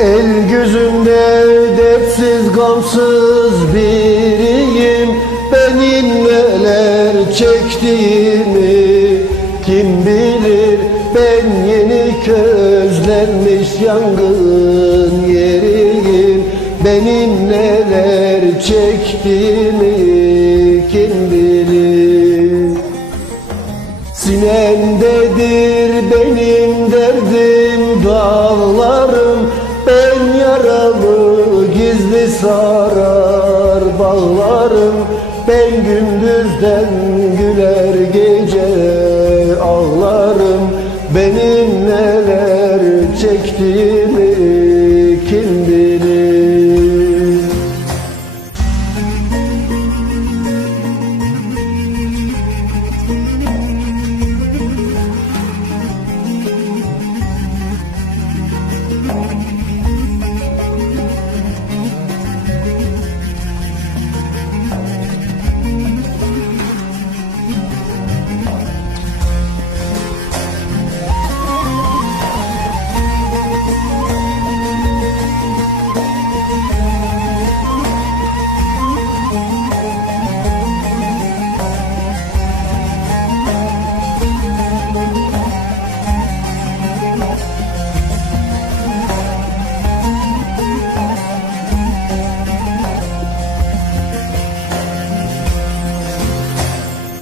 El gözümde dertsiz gamsız biriyim. Benim neler çektiğimi kim bilir? Ben yeni közlenmiş yangın yeriyim. Benim neler çektiğimi kim bilir? Sinemdedir benim yaramı gizli sarar bağlarım. Ben gündüzden güler gece ağlarım. Benim neler çektiğimi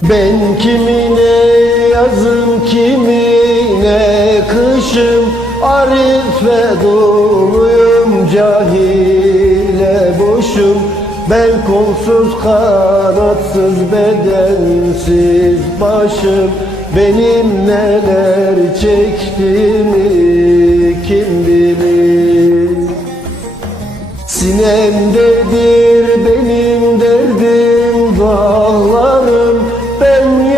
Ben kimine yazım kimine kışım. Arif ve doluyum cahile boşum. Ben kolsuz kanatsız bedensiz başım. Benim neler çektiğimi kim bilir? Sinemdedir benim derdim